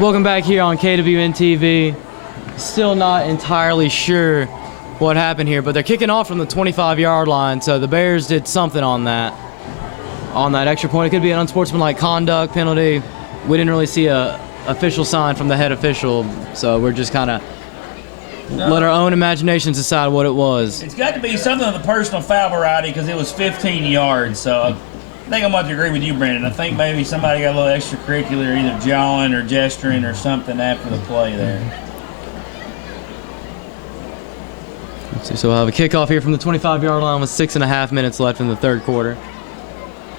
Welcome back here on KWN TV. Still not entirely sure what happened here, but they're kicking off from the 25-yard line, so the Bears did something on that extra point. It could be an unsportsmanlike conduct penalty. We didn't really see a official sign from the head official, so we're just kind of let our own imaginations decide what it was. It's got to be something of the personal foul variety because it was 15 yards, so I think I'm about to agree with you, Brandon. I think maybe somebody got a little extracurricular, either jawing or gesturing or something after the play there. Let's see, so we'll have a kickoff here from the 25-yard line with 6.5 minutes left in the third quarter.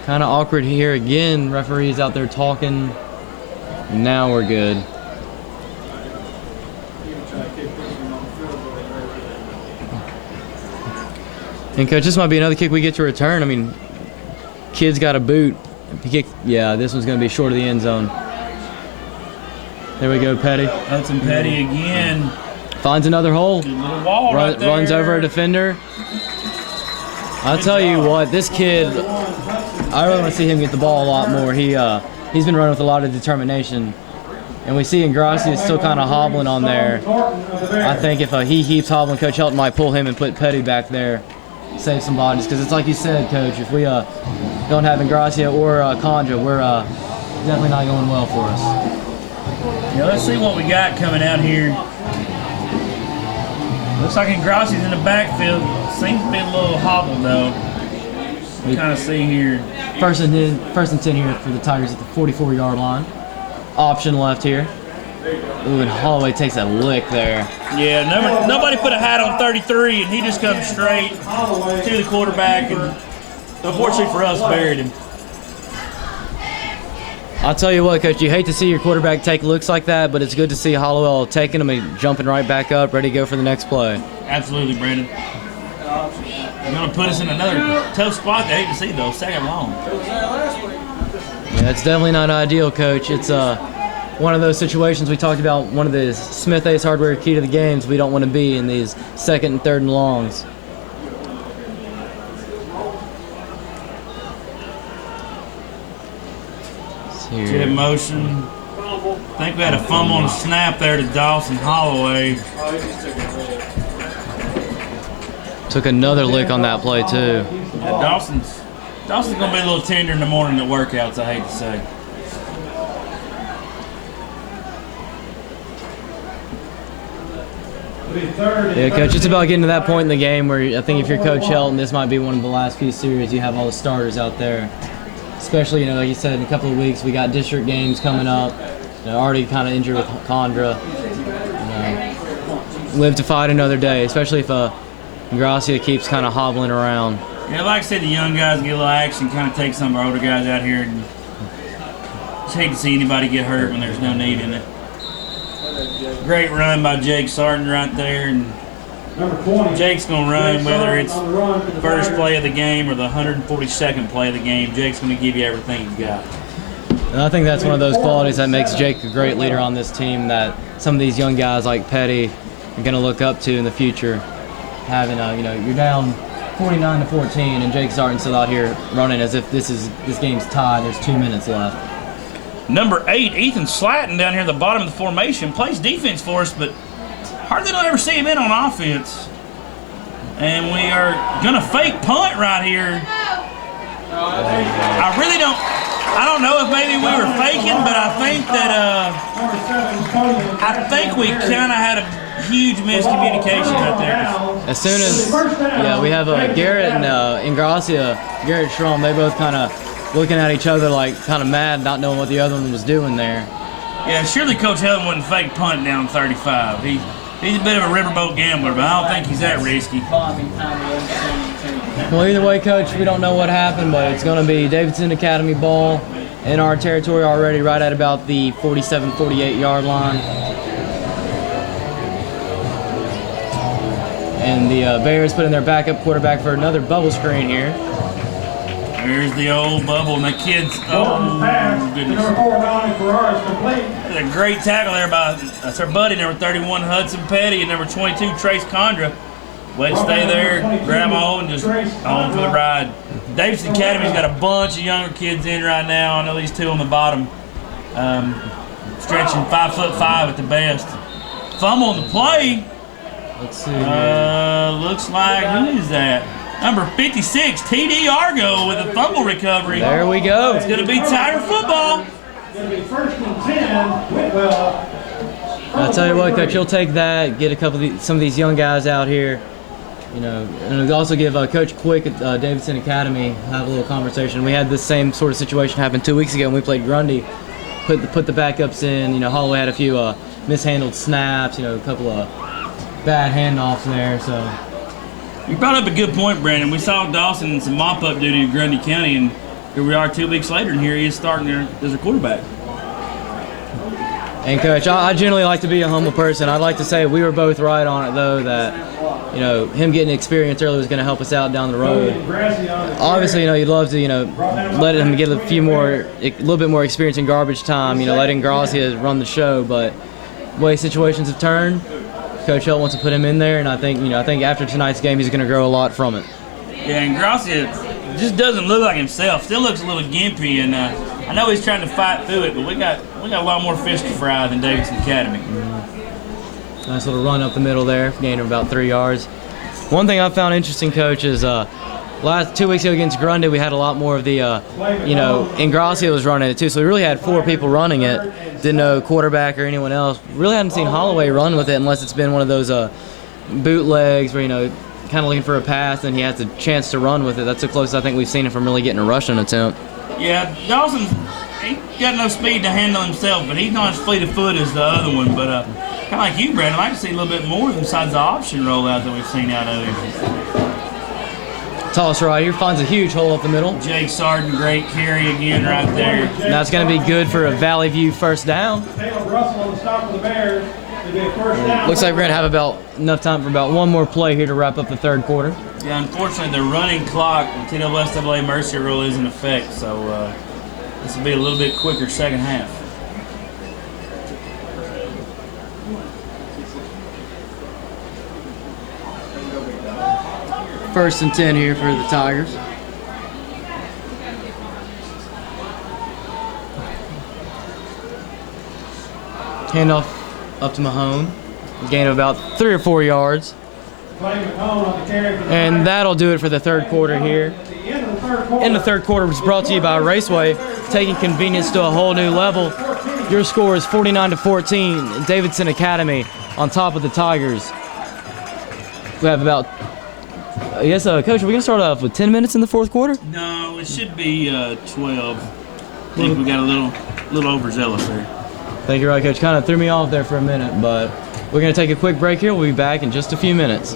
Kind of awkward here again. Referees out there talking. Now we're good. And coach, this might be another kick we get to return. I mean, kid's got a boot. Yeah, this one's going to be short of the end zone. There we go, Petty. Hudson Petty again. Finds another hole. Good little wall right there. Runs over a defender. I'll tell you what, this kid, I really want to see him get the ball a lot more. He's been running with a lot of determination. And we see Ingrassi is still kind of hobbling on there. I think if he keeps hobbling, Coach Helton might pull him and put Petty back there. Save some bodies, because it's like you said, Coach, if we don't have Ingrassia or Condra, we're definitely not going well for us. Yeah, let's see what we got coming out here. Looks like Ingrassia's in the backfield. Seems to be a little hobbled, though. We kind of see here. First and 10 here for the Tigers at the 44-yard line. Option left here. Ooh, and Holloway takes a lick there. Yeah, nobody put a hat on 33, and he just comes straight to the quarterback, and unfortunately for us, buried him. I'll tell you what, Coach, you hate to see your quarterback take looks like that, but it's good to see Hollowell taking him and jumping right back up, ready to go for the next play. Absolutely, Brandon. They're going to put us in another tough spot they hate to see, though, second long. Yeah, it's definitely not ideal, Coach. It's one of those situations we talked about, one of the Smith Ace Hardware key to the games we don't want to be in these second and third and longs. Jet motion. I think we had a fumble on a snap there to Dawson Holloway. Took another lick on that play, too. Yeah, Dawson's going to be a little tender in the morning at workouts, I hate to say. Yeah, Coach, it's about getting to that point in the game where I think if you're Coach Helton, this might be one of the last few series you have all the starters out there. Especially, like you said, in a couple of weeks, we got district games coming up. Already kind of injured with Condra. Live to fight another day, especially if Ingrassia keeps kind of hobbling around. Yeah, like I said, the young guys get a little action, kind of take some of our older guys out here. And just hate to see anybody get hurt when there's no need in it. Great run by Jake Sarton right there. And Jake's going to run whether it's the first play of the game or the 142nd play of the game. Jake's going to give you everything he's got. And I think that's one of those qualities that makes Jake a great leader on this team that some of these young guys like Petty are going to look up to in the future. Having, you're down 49-14 and Jake Sarton's still out here running as if this game's tied. There's 2 minutes left. Number 8, Ethan Slatton down here at the bottom of the formation, plays defense for us, but hardly don't ever see him in on offense. And we are going to fake punt right here. I don't know if maybe we were faking, but I think we kind of had a huge miscommunication right there. As soon as, we have Garrett and Ingrassia, Garrett Schramm, they both kind of looking at each other like kind of mad, not knowing what the other one was doing there. Yeah, surely Coach Helton wouldn't fake punt down 35. He's a bit of a riverboat gambler, but I don't think he's that risky. Well, either way, Coach, we don't know what happened, but it's going to be Davidson Academy ball in our territory already, right at about the 47, 48-yard line. And the Bears put in their backup quarterback for another bubble screen here. There's the old bubble, and the kids, oh, goodness. That's a great tackle there that's our buddy, number 31, Hudson Petty, and number 22, Trace Condra. Way to stay there, grab hold, and just on for the ride. Davidson Academy's got a bunch of younger kids in right now. I know these two on the bottom. stretching 5'5" at the best. Fumble on the play. Let's see. Looks like, who is that? Number 56, TD Argo with a fumble recovery. There we go. It's going to be Tiger football. It's going to be 1st and 10. Whitwell. I'll tell you what, Coach, you'll take that, get some of these young guys out here, you know, and we'll also give Coach Quick at Davidson Academy have a little conversation. We had this same sort of situation happen 2 weeks ago when we played Grundy. Put the backups in. You know, Holloway had a few mishandled snaps. You know, a couple of bad handoffs there. So you brought up a good point, Brandon. We saw Dawson in some mop-up duty in Grundy County, and here we are 2 weeks later, and here he is starting there as a quarterback. And Coach, I generally like to be a humble person. I'd like to say we were both right on it, though, that, you know, him getting experience early was going to help us out down the road. Obviously, you know, you'd love to, you know, let him get a little bit more experience in garbage time, you know, letting Gracia run the show. But the way situations have turned, Coach Helt wants to put him in there, and I think after tonight's game, he's going to grow a lot from it. Yeah, and Gracia just doesn't look like himself. Still looks a little gimpy, and I know he's trying to fight through it, but we got a lot more fish to fry than Davidson Academy. Mm-hmm. Nice little run up the middle there, gain of about 3 yards. One thing I found interesting, Coach, is last 2 weeks ago against Grundy, we had a lot more of the, you know, Ingracia was running it too, so we really had 4 people running it. Didn't know quarterback or anyone else. Really hadn't seen Holloway run with it unless it's been one of those bootlegs where, you know, kind of looking for a pass and he has a chance to run with it. That's the closest I think we've seen him from really getting a rushing attempt. Yeah, Dawson, he got no speed to handle himself, but he's not as fleet of foot as the other one. But kind of like you, Brandon, I like to see a little bit more besides the option rollout that we've seen out of him. Toss right here, finds a huge hole up the middle. Jake Sargent, great carry again right there. Now it's going to be good for a Valley View first down. Caleb Russell on the stop of the Bears. It'll be a first down. Looks like we're going to have enough time for about one more play here to wrap up the third quarter. Yeah, unfortunately, the running clock, the TWSAA Mercy rule is in effect, so this will be a little bit quicker second half. First and 10 here for the Tigers. Handoff up to Mahone. Gain of about 3 or 4 yards. And that'll do it for the third quarter here. In the third quarter was brought to you by Raceway, taking convenience to a whole new level. Your score is 49-14. Davidson Academy on top of the Tigers. We have about, Coach, are we going to start off with 10 minutes in the fourth quarter? No, it should be 12. I think we got a little overzealous there. I think you're right, Coach. Kind of threw me off there for a minute, but we're going to take a quick break here. We'll be back in just a few minutes.